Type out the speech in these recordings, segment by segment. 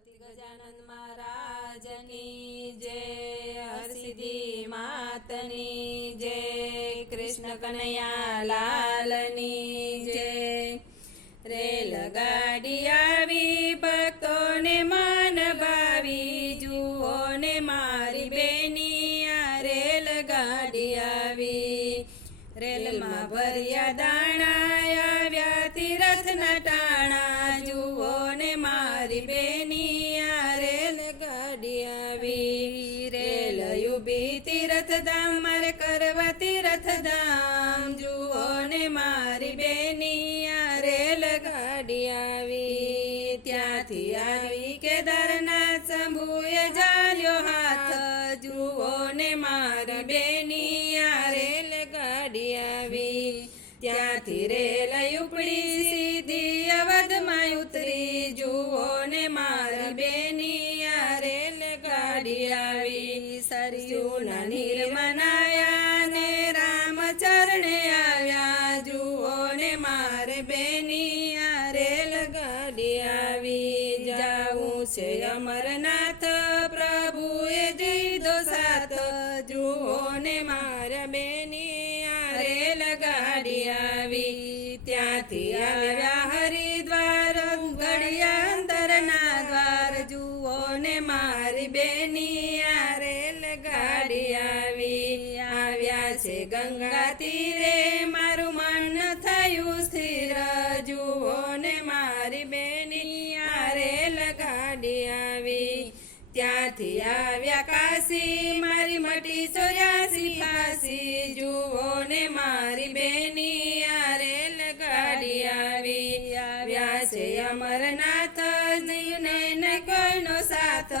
ગણપતિ ગજાનન મહારાજની જય, હરસિદ્ધિ માતની જય, કૃષ્ણ કનૈયા લાલની જય। રેલગાડી આવી ભક્તોને માન ભાવી, જુઓ ને મારી બેની આ રેલગાડી આવી। રેલમાં ભર્યા દાણા આવ્યા તીરથના ટાણા, જુઓ ને મારી બેની આ રેલગાડી આવી। રેલ ઉભી તીરથધામ મારે કરવા તીરથધામ, જુઓ ને મારી બેની આ રેલગાડી આવી। ત્યાંથી આવી કેદારનાથ શંભુએ જાલ્યો હાથ, જુઓ ને મારી બેની આ રેલગાડી આવી। ત્યાંથી રેલ ઉપડી સીધી અવધમાં ઉતરી, જુઓ ને મારી બેની આ રેલગાડી આવી। સરયુના નીરમાં નાયા ને રામચરણે આવ્યા, જુઓ ને મારી બેની આ રેલગાડી આવી। જાવું છે અમરનાથ પ્રભુએ દીધો સાથ, જુઓ ને મારા બેની આ રેલગાડી આવી। ત્યાંથી આવ્યા હરિદ્વાર ઘડિયા અંતરના દ્વાર, જુઓ ને મારી બેની આ રેલગાડી આવી। આવ્યા છે ગંગા તીરે મારું મન થયું સ્થિર, જુઓ ને મારી બેની આ રેલગાડી આવી। ત્યાંથી આવ્યા કાશી મારી મટી 84 ફાંસી, જુઓ ને મારી બેની આ રેલગાડી આવી। આવ્યા છે અમરનાથ ને કોઈનો સાથ,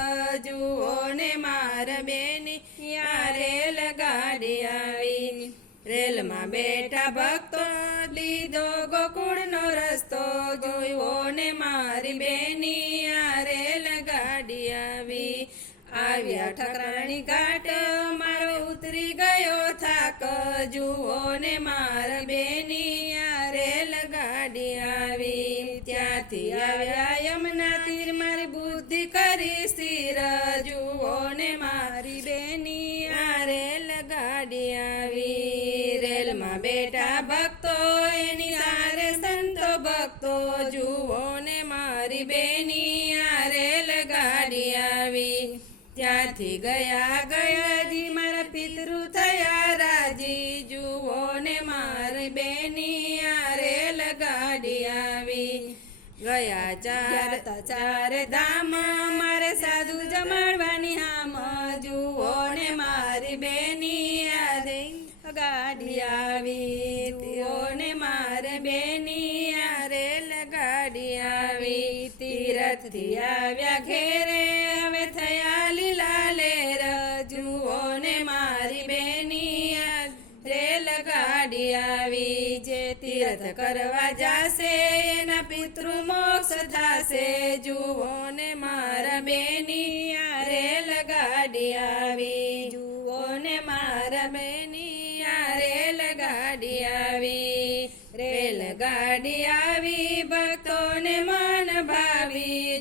જુઓ ને મારા બેની આ રેલગાડી આવી। રેલમાં બેઠા ભક્તો લીધો ગોકુળનો રસ્તો, જુઓ ને મારી બેની આ રેલગાડી આવી। આવ્યા ઠકરાણી ઘાટ મારો ઉતરી ગયો થાક, જુઓ ને મારા બેની આ રેલગાડી આવી। ત્યાંથી આવ્યા યમુના તીર મારી બુદ્ધિ કરી સ્થિર, જુઓ ને મારી બેની આ રેલગાડી આવી। રેલમાં બેઠા ભક્તો એની સારે સંતો ભક્તો, જુઓ ને મારી બેની આ રેલગાડી આવી। ત્યાંથી ગયાજી મારા પિતૃ થયા રાજી, જુઓ ને મારી બેની આ રેલગાડી આવી। ગયા ચાર ધામ મારે સાધુ જમાડવાની હામ, જુઓ ને મારી બેની આ રેલગાડી આવી। જુઓ ને મારે બેની આ રેલગાડી આવી। તીરથથી આવ્યા ઘેરે હવે થયા લીલા લેર, જુઓ ને મારી બેની આ રેલગાડી આવી। જે તીર્થ કરવા જાશે એના પિતૃ મોક્ષ થાશે, જુઓ ને મારા બેની આ રેલગાડી આવી। જુઓ ને મારા બેની આ રેલગાડી આવી। રેલગાડી આવી ભક્તોને મન ભાવી,